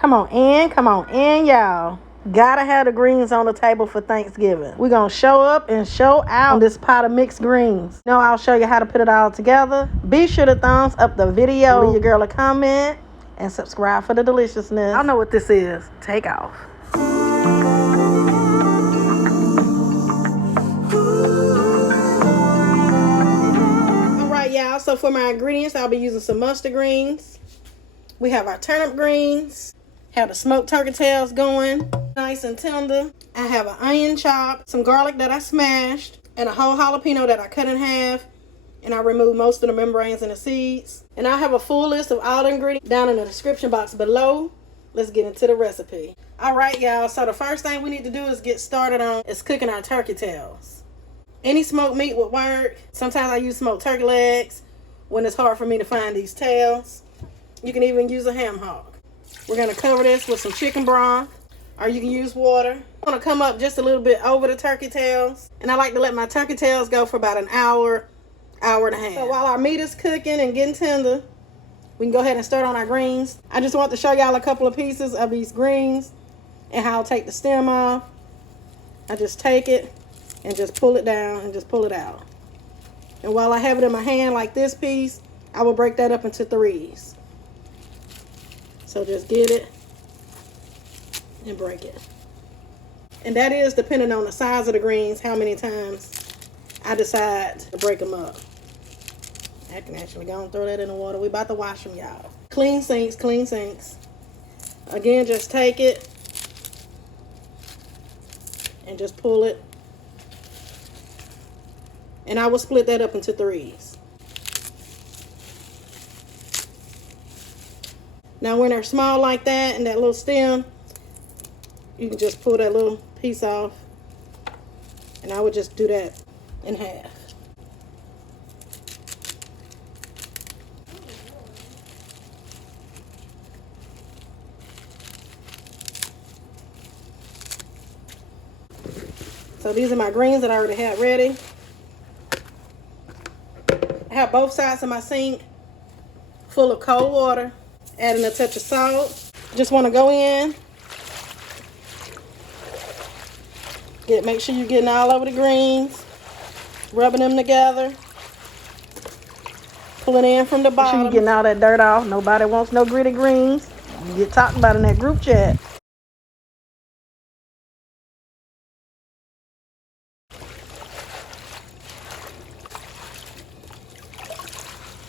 Come on in, y'all. Gotta have the greens on the table for Thanksgiving. We're gonna show up and show out on this pot of mixed greens. Now I'll show you how to put it all together. Be sure to thumbs up the video, leave your girl a comment, and subscribe for the deliciousness. I know what this is. Take off. Alright, y'all, so for my ingredients, I'll be using some mustard greens. We have our turnip greens. Have the smoked turkey tails going, nice and tender. I have an onion chop, some garlic that I smashed, and a whole jalapeno that I cut in half. And I removed most of the membranes and the seeds. And I have a full list of all the ingredients down in the description box below. Let's get into the recipe. All right, y'all. So the first thing we need to do is get started on is cooking our turkey tails. Any smoked meat would work. Sometimes I use smoked turkey legs when it's hard for me to find these tails. You can even use a ham hock. We're going to cover this with some chicken broth, or you can use water. I'm going to come up just a little bit over the turkey tails, and I like to let my turkey tails go for about an hour, hour and a half. So while our meat is cooking and getting tender, we can go ahead and start on our greens. I just want to show y'all a couple of pieces of these greens and how I'll take the stem off. I just take it and just pull it down and just pull it out. And while I have it in my hand like this piece, I will break that up into threes. So just get it and break it. And that is depending on the size of the greens, how many times I decide to break them up. I can actually go and throw that in the water. We about to wash them, y'all. Clean sinks, clean sinks. Again, just take it and just pull it. And I will split that up into threes. Now when they're small like that and that little stem, you can just pull that little piece off. And I would just do that in half. So these are my greens that I already had ready. I have both sides of my sink full of cold water. Adding a touch of salt. Just want to go in. Make sure you're getting all over the greens. Rubbing them together. Pulling in from the bottom. Make sure you're getting all that dirt off. Nobody wants no gritty greens. You get talked about in that group chat.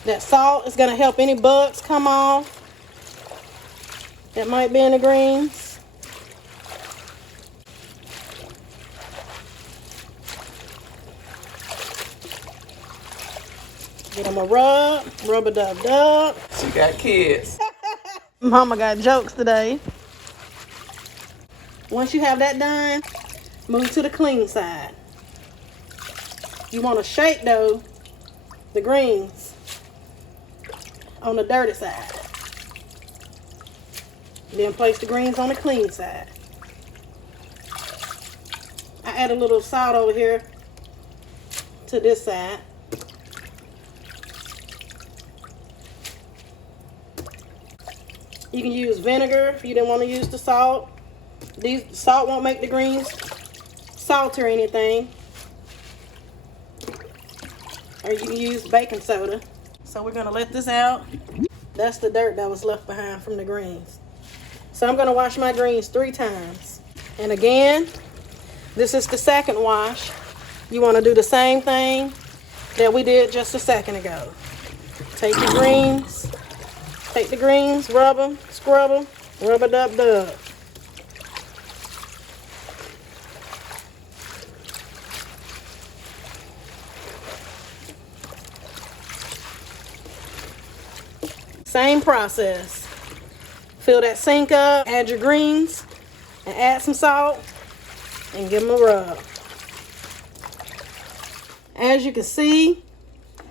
That salt is going to help any bugs come off that might be in the greens. Get them a rub a dub dub. She got kids. Mama got jokes today. Once you have that done, move to the clean side. You want to shake though the greens on the dirty side. Then place the greens on the clean side. I add a little salt over here to this side. You can use vinegar if you didn't want to use the salt. Salt won't make the greens salty or anything. Or you can use baking soda. So we're going to let this out. That's the dirt that was left behind from the greens. So I'm going to wash my greens 3 times. And again, this is the second wash. You want to do the same thing that we did just a second ago. Take the greens, rub them, scrub them, rub a dub dub. Same process. Fill that sink up, add your greens, and add some salt, and give them a rub. As you can see,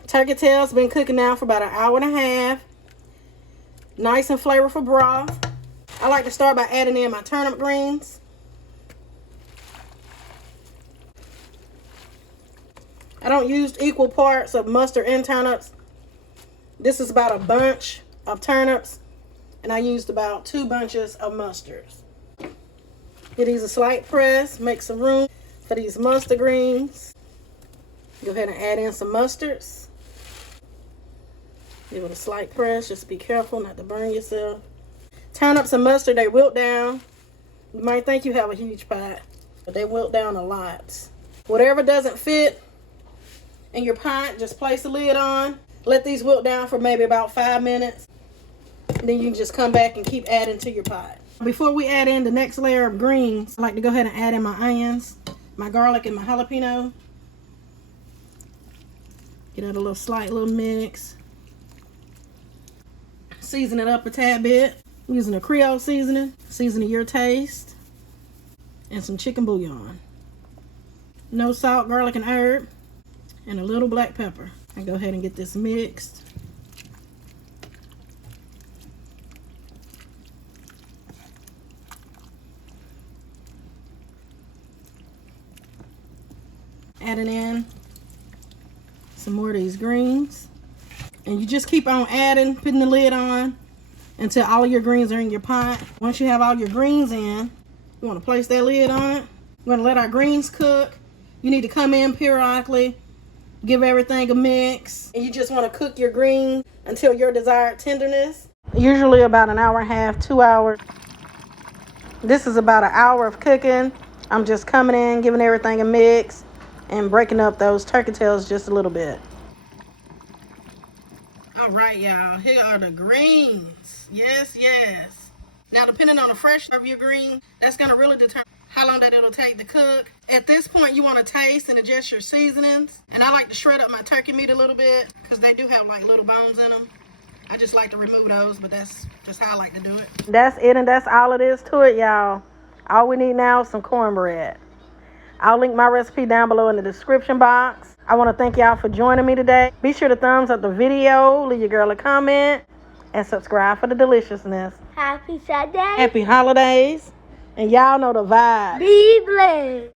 turkey tail's been cooking now for about an hour and a half. Nice and flavorful broth. I like to start by adding in my turnip greens. I don't use equal parts of mustard and turnips. This is about a bunch of turnips And I used about 2 bunches of mustards. Give these a slight press. Make some room for these mustard greens. Go ahead and add in some mustards. Give it a slight press. Just be careful not to burn yourself. Turnips and mustard, they wilt down. You might think you have a huge pot, but they wilt down a lot. Whatever doesn't fit in your pot, just place the lid on. Let these wilt down for maybe about 5 minutes. And then you can just come back and keep adding to your pot. Before we add in the next layer of greens, I like to go ahead and add in my onions, my garlic, and my jalapeno. Get it a little slight little mix. Season it up a tad bit. I'm using a Creole seasoning. Season to your taste. And some chicken bouillon. No salt, garlic, and herb. And a little black pepper. I go ahead and get this mixed. Adding in some more of these greens. And you just keep on adding, putting the lid on until all of your greens are in your pot. Once you have all your greens in, you want to place that lid on it. We're going to let our greens cook. You need to come in periodically, give everything a mix. And you just want to cook your greens until your desired tenderness. Usually about an hour and a half, 2 hours. This is about an hour of cooking. I'm just coming in, giving everything a mix, and breaking up those turkey tails just a little bit. All right, y'all, here are the greens. Yes, yes. Now, depending on the freshness of your green, that's going to really determine how long that it'll take to cook. At this point, you want to taste and adjust your seasonings. And I like to shred up my turkey meat a little bit because they do have like little bones in them. I just like to remove those, but that's just how I like to do it. That's it, and that's all it is to it, y'all. All we need now is some cornbread. I'll link my recipe down below in the description box. I want to thank y'all for joining me today. Be sure to thumbs up the video, leave your girl a comment, and subscribe for the deliciousness. Happy Sunday. Happy holidays. And y'all know the vibe. Be blessed.